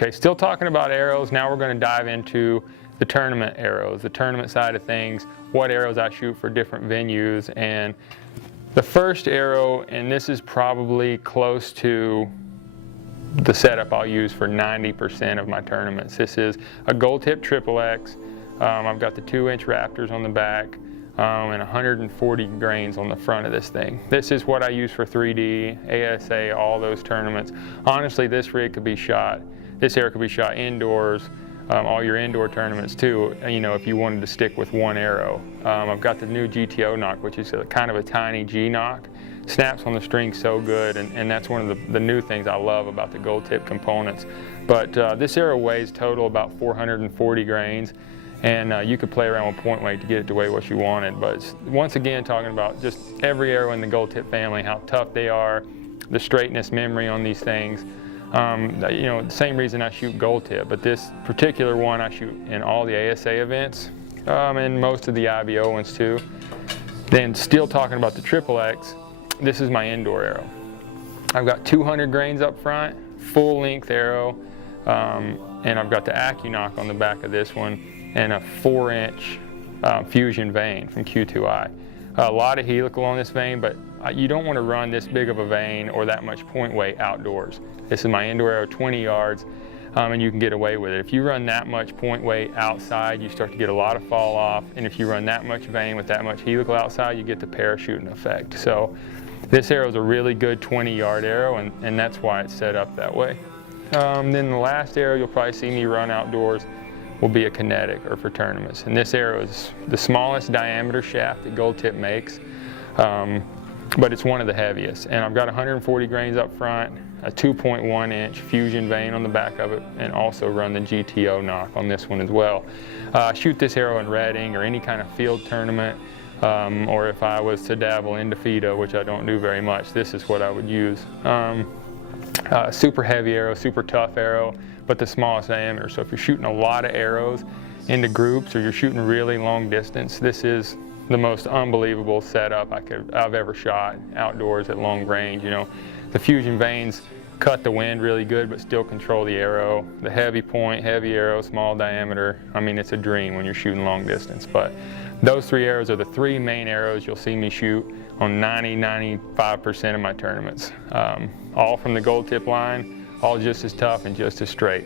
Okay, still talking about arrows. Now we're going to dive into the tournament arrows, the tournament side of things, what arrows I shoot for different venues. And the first arrow, and this is probably close to the setup I'll use for 90% of my tournaments. This is a GoldTip XXX. I've got the 2-inch Raptors on the back and 140 grains on the front of this thing. This is what I use for 3D, ASA, all those tournaments. Honestly, this arrow could be shot indoors, all your indoor tournaments too, you know, if you wanted to stick with one arrow. I've got the new GTO knock, which is kind of a tiny G knock. Snaps on the string so good, and that's one of the new things I love about the GoldTip components. But this arrow weighs total about 440 grains, and you could play around with point weight to get it to weigh what you wanted. But once again, talking about just every arrow in the GoldTip family, how tough they are, the straightness memory on these things. You know, the same reason I shoot GoldTip, but this particular one I shoot in all the ASA events, and most of the IBO ones too. Then still talking about the XXX, this is my indoor arrow. I've got 200 grains up front, full length arrow, and I've got the AccuNock on the back of this one, and a 4-inch fusion vane from Q2i. A lot of helical on this vane, but you don't want to run this big of a vane or that much point weight outdoors. This is my indoor arrow, 20 yards, and you can get away with it. If you run that much point weight outside, you start to get a lot of fall off, and if you run that much vane with that much helical outside, you get the parachuting effect. So this arrow is a really good 20-yard arrow, and that's why it's set up that way. Then the last arrow you'll probably see me run outdoors will be a kinetic or for tournaments. And this arrow is the smallest diameter shaft that GoldTip makes, but it's one of the heaviest. And I've got 140 grains up front, a 2.1-inch fusion vane on the back of it, and also run the GTO knock on this one as well. Shoot this arrow in Reading or any kind of field tournament, or if I was to dabble into FIDO, which I don't do very much, this is what I would use. Super heavy arrow, super tough arrow, but the smallest diameter. So if you're shooting a lot of arrows into groups or you're shooting really long distance, this is the most unbelievable setup I've ever shot outdoors at long range. You know, the fusion vanes cut the wind really good but still control the arrow. The heavy point, heavy arrow, small diameter, I mean, it's a dream when you're shooting long distance. But those 3 arrows are the 3 main arrows you'll see me shoot on 90–95% of my tournaments. All from the GoldTip line, all just as tough and just as straight.